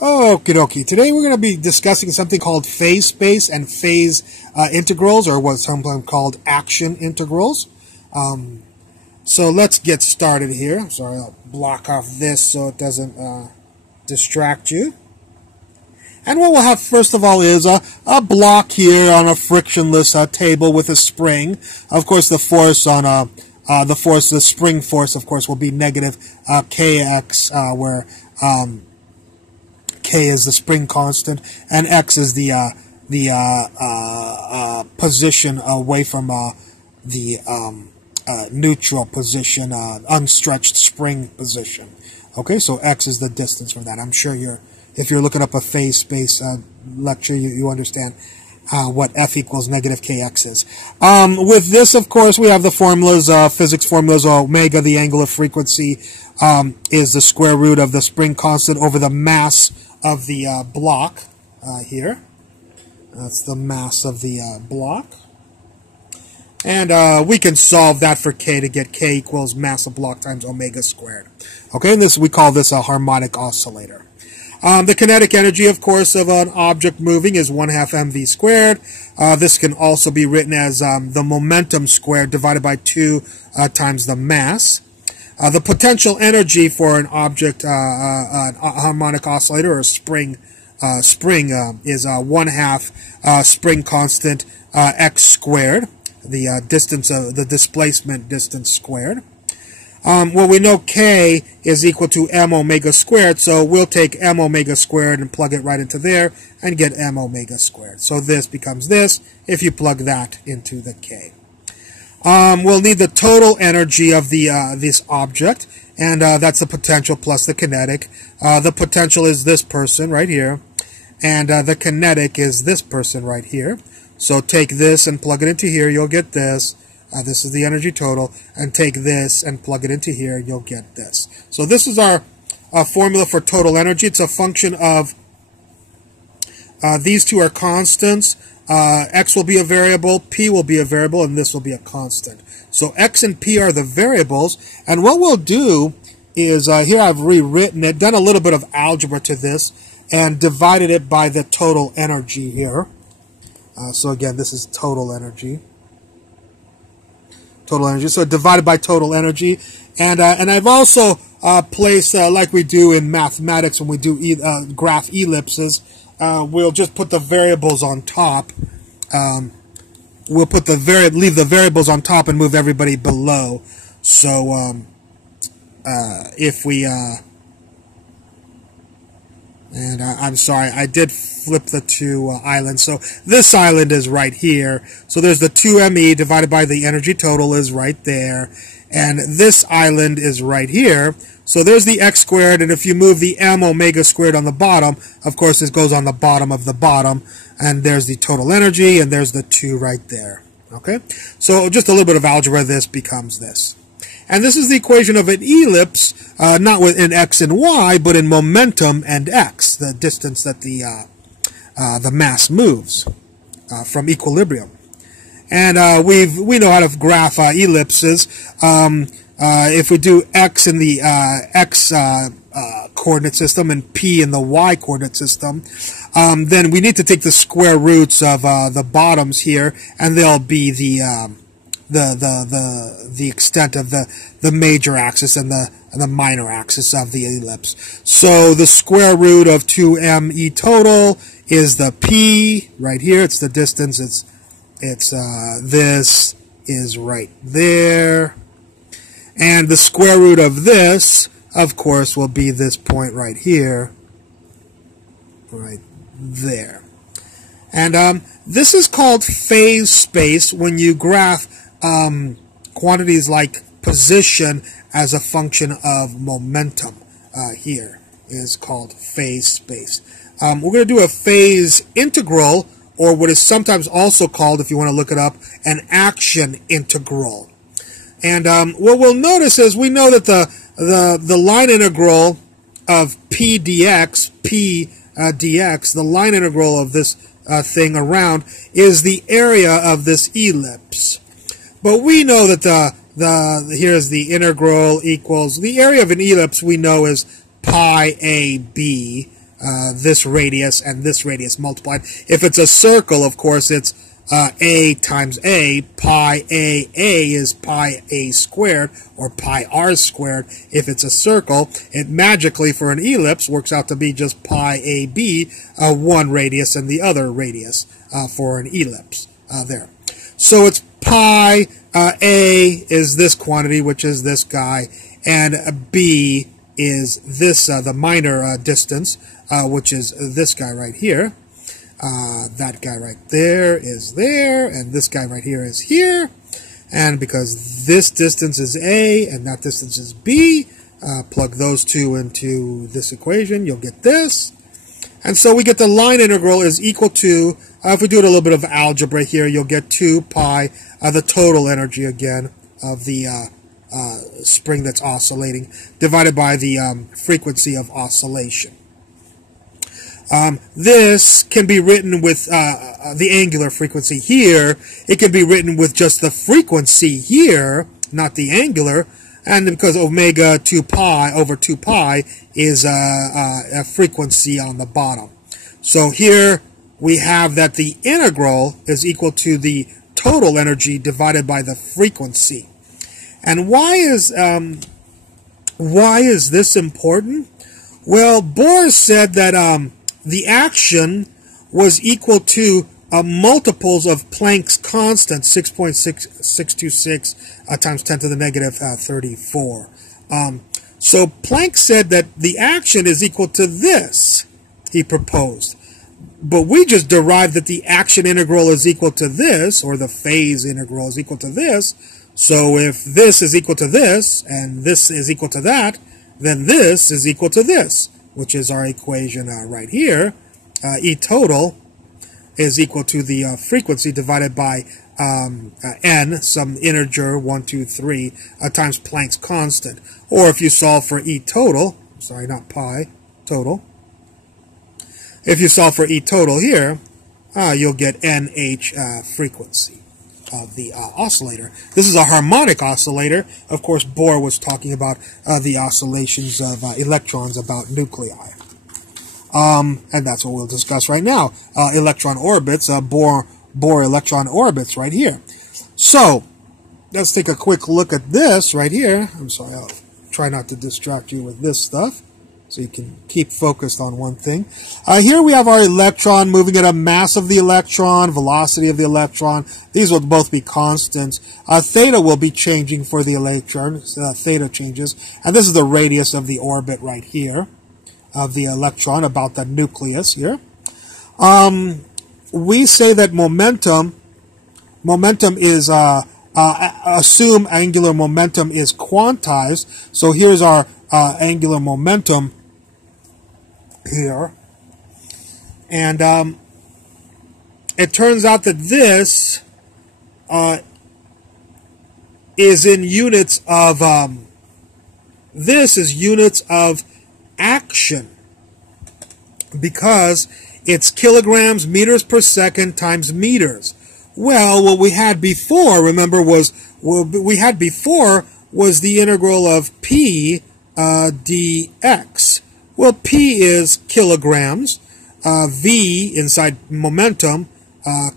Okie dokie. Today we're going to be discussing something called phase space and phase integrals, or what's sometimes called action integrals. So let's get started here. I'm sorry, I'll block off this so it doesn't distract you. And what we'll have first of all is a block here on a frictionless table with a spring. Of course, the force on the spring force, of course, will be negative kx, where k is the spring constant and x is the position away from the neutral position, unstretched spring position. Okay, so x is the distance from that. I'm sure if you're looking up a phase space lecture, you understand what F equals negative kx is. With this, of course, we have the formulas, physics formulas. Omega, the angular frequency, is the square root of the spring constant over the mass of the block here. That's the mass of the block. And we can solve that for k to get k equals mass of block times omega squared. Okay, and we call this a harmonic oscillator. The kinetic energy, of course, of an object moving is 1/2 mv squared. This can also be written as the momentum squared divided by 2 times the mass. The potential energy for an object, a harmonic oscillator or a spring, is 1/2 spring constant x squared, the distance of the displacement distance squared. Well, we know k is equal to m omega squared, so we'll take m omega squared and plug it right into there and get m omega squared. So this becomes this if you plug that into the k. We'll need the total energy of this object, and that's the potential plus the kinetic. The potential is this person right here, and the kinetic is this person right here. So take this and plug it into here, you'll get this. This is the energy total, and take this and plug it into here, and you'll get this. So this is our formula for total energy. It's a function of these two are constants. X will be a variable, P will be a variable, and this will be a constant. So X and P are the variables, and what we'll do is, here I've rewritten it, done a little bit of algebra to this, and divided it by the total energy here. So again, this is total energy. Total energy. So divided by total energy, and I've also placed, like we do in mathematics when we do graph ellipses, we'll just put the variables on top. We'll put leave the variables on top and move everybody below. So if we and I'm sorry, I did flip the two islands. So this island is right here. So there's the 2me divided by the energy total is right there. And this island is right here. So there's the x squared, and if you move the m omega squared on the bottom, of course this goes on the bottom of the bottom. And there's the total energy, and there's the 2 right there. Okay? So just a little bit of algebra, this becomes this. And this is the equation of an ellipse, not in x and y, but in momentum and x, the distance that the mass moves from equilibrium. And we know how to graph ellipses. If we do x in the x coordinate system and p in the y coordinate system, then we need to take the square roots of the bottoms here, and they'll be the extent of the major axis and the minor axis of the ellipse. So the square root of 2me total is the p right here. It's the distance. It's this is right there, and the square root of this, of course, will be this point right here, right there. And this is called phase space when you graph quantities like position as a function of momentum. Here is called phase space. We're going to do a phase integral, or what is sometimes also called, if you want to look it up, an action integral. And what we'll notice is we know that the line integral of p dx, the line integral of this thing around is the area of this ellipse. But we know that here's the integral equals, the area of an ellipse we know is pi a b, this radius and this radius multiplied. If it's a circle, of course, it's a times a. Pi a is pi a squared, or pi r squared. If it's a circle, it magically, for an ellipse, works out to be just pi a b, one radius and the other radius for an ellipse there. So it's pi a is this quantity, which is this guy, and b is this, the minor distance, which is this guy right here. That guy right there is there, and this guy right here is here. And because this distance is a and that distance is b, plug those two into this equation, you'll get this. And so we get the line integral is equal to, if we do it a little bit of algebra here, you'll get 2 pi, the total energy again of the spring that's oscillating, divided by the frequency of oscillation. This can be written with the angular frequency here. It can be written with just the frequency here, not the angular, and because omega 2 pi over 2 pi is a frequency on the bottom. So here we have that the integral is equal to the total energy divided by the frequency. And why is this important? Well, Bohr said that the action was equal to multiples of Planck's constant, 6.626 times 10 to the negative 34. So Planck said that the action is equal to this, he proposed. But we just derived that the action integral is equal to this, or the phase integral is equal to this. So if this is equal to this, and this is equal to that, then this is equal to this, which is our equation right here. E total is equal to the frequency divided by n, some integer, 1, 2, 3, times Planck's constant. Or if you solve for E total, sorry, not pi, total. If you solve for E total here, you'll get NH frequency of the oscillator. This is a harmonic oscillator. Of course, Bohr was talking about the oscillations of electrons about nuclei. And that's what we'll discuss right now. Electron orbits, Bohr electron orbits right here. So, let's take a quick look at this right here. I'm sorry, I'll try not to distract you with this stuff, so you can keep focused on one thing. Here we have our electron moving at a mass of the electron, velocity of the electron. These will both be constants. Theta will be changing for the electron. Theta changes. And this is the radius of the orbit right here of the electron about the nucleus here. We say that momentum is, assume angular momentum is quantized. So here's our angular momentum here. And it turns out that this is in units of, this is units of action, because it's kilograms meters per second times meters. Well, what we had before, remember, was the integral of p dx. Well, p is kilograms. V inside momentum,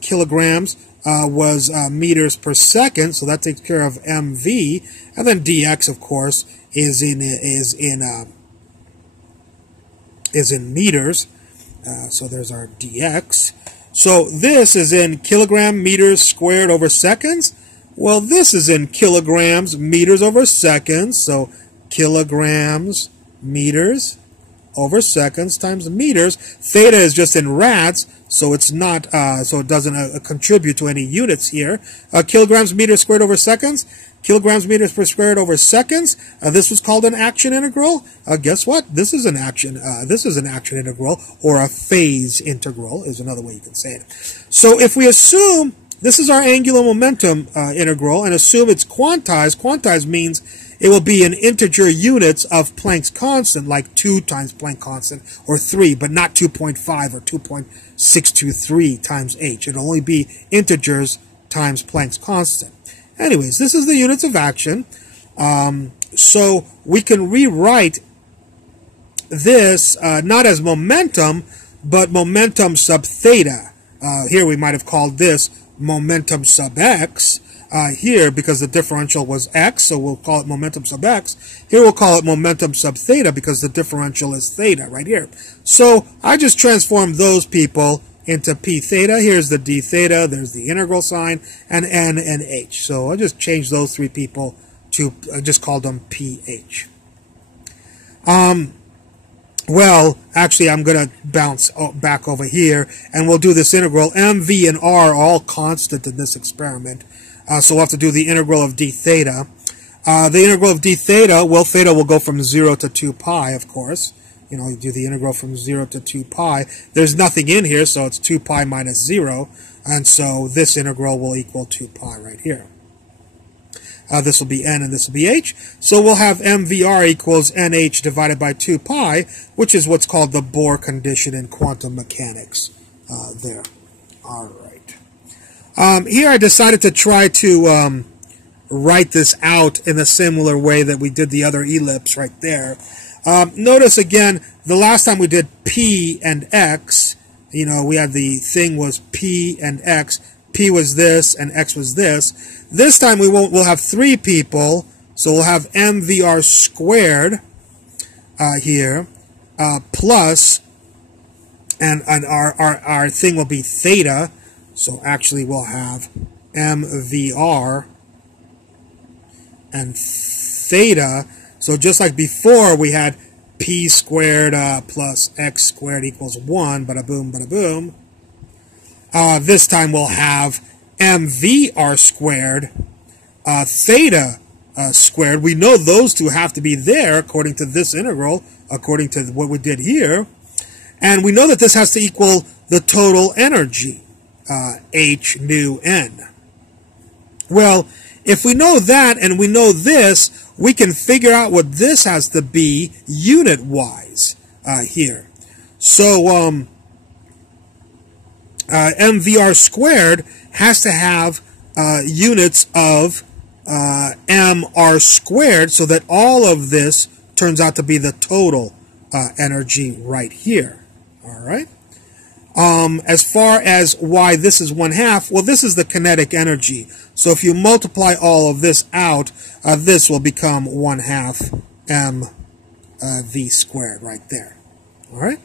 kilograms, was meters per second, so that takes care of mv. And then dx, of course, is in meters. So there's our dx. So this is in kilogram meters squared over seconds. Well, this is in kilograms meters over seconds. So kilograms meters over seconds times meters. Theta is just in rads, so it's not, so it doesn't contribute to any units here. Kilograms meters squared over seconds. Kilograms meters per squared over seconds. This was called an action integral. Guess what? This is an action. This is an action integral, or a phase integral is another way you can say it. So if we assume this is our angular momentum integral, and assume it's quantized. Quantized means it will be in integer units of Planck's constant, like 2 times Planck constant, or 3, but not 2.5 or 2.623 times h. It'll only be integers times Planck's constant. Anyways, this is the units of action. So we can rewrite this not as momentum, but momentum sub theta. Here we might have called this momentum sub x here because the differential was x, so we'll call it momentum sub x. Here we'll call it momentum sub theta because the differential is theta right here. So I just transformed those people into p theta. Here's the d theta, there's the integral sign, and n and h. So I'll just change those three people to, I just called them ph. Well, actually, I'm going to bounce back over here, and we'll do this integral. M, V, and R are all constant in this experiment, so we'll have to do the integral of d theta. The integral of d theta, well, theta will go from 0 to 2 pi, of course. You know, you do the integral from 0 to 2 pi. There's nothing in here, so it's 2 pi minus 0, and so this integral will equal 2 pi right here. This will be n and this will be h. So we'll have mvr equals nh divided by 2 pi, which is what's called the Bohr condition in quantum mechanics. There. All right. Here I decided to try to write this out in a similar way that we did the other ellipse right there. Notice again, the last time we did p and x, you know, we had the thing was p and x. P was this and x was this. This time we'll have three people, so we'll have mvr squared here plus, and our thing will be theta. So actually we'll have mvr and theta. So just like before, we had p squared plus x squared equals 1, bada boom, bada boom. This time we'll have mvr squared, theta squared. We know those two have to be there according to this integral, according to what we did here. And we know that this has to equal the total energy, h nu n. Well, if we know that and we know this, we can figure out what this has to be unit-wise here. So, mvr squared has to have units of mr squared, so that all of this turns out to be the total energy right here. All right. As far as why this is 1/2, well, this is the kinetic energy. So if you multiply all of this out, this will become 1/2 mv squared right there. All right.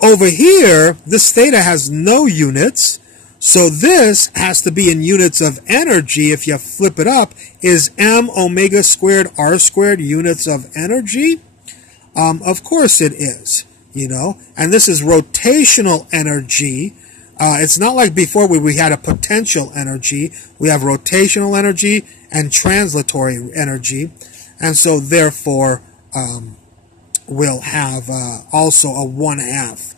Over here, this theta has no units, so this has to be in units of energy. If you flip it up, is m omega squared r squared units of energy? Of course it is, you know, and this is rotational energy. It's not like before where we had a potential energy. We have rotational energy and translatory energy, and so therefore we'll have also a 1/2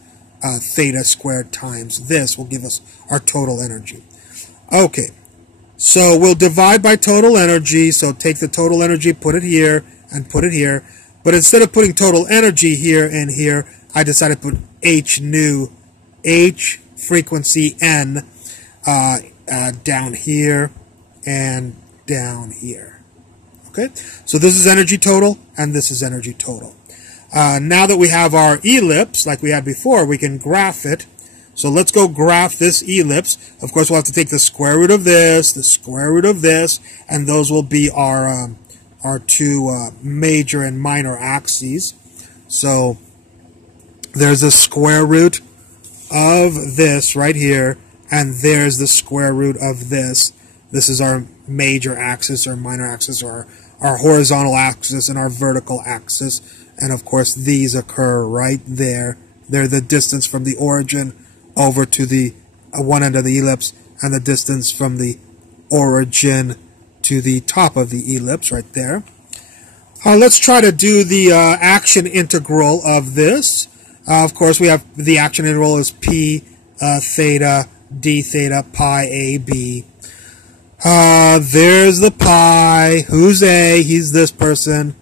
theta squared times this will give us our total energy. Okay, so we'll divide by total energy. So take the total energy, put it here, and put it here. But instead of putting total energy here and here, I decided to put h nu, h frequency n down here and down here. Okay, so this is energy total and this is energy total. Now that we have our ellipse, like we had before, we can graph it. So let's go graph this ellipse. Of course, we'll have to take the square root of this, the square root of this, and those will be our two major and minor axes. So there's the square root of this right here, and there's the square root of this. This is our major axis, or minor axis, or our horizontal axis and our vertical axis. And of course, these occur right there. They're the distance from the origin over to the one end of the ellipse, and the distance from the origin to the top of the ellipse right there. Let's try to do the action integral of this. Of course, we have the action integral is p theta d theta pi a b. There's the pi. Who's A? He's this person.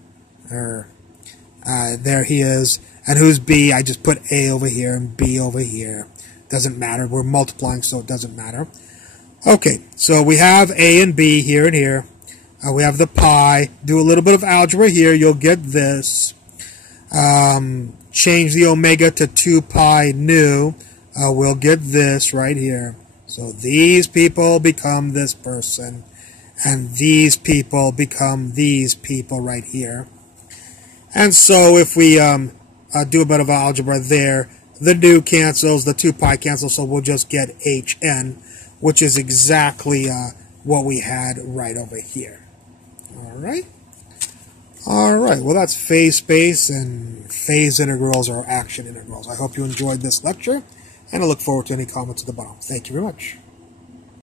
There he is. And who's B? I just put A over here and B over here. Doesn't matter. We're multiplying, so it doesn't matter. Okay, so we have A and B here and here. We have the pi. Do a little bit of algebra here. You'll get this. change the omega to 2 pi nu, we'll get this right here. So these people become this person, and these people become these people right here. And so if we do a bit of algebra there, the nu cancels, the 2 pi cancels, so we'll just get Hn, which is exactly what we had right over here. Alright? Alright, well that's phase space and phase integrals or action integrals. I hope you enjoyed this lecture, and I look forward to any comments at the bottom. Thank you very much.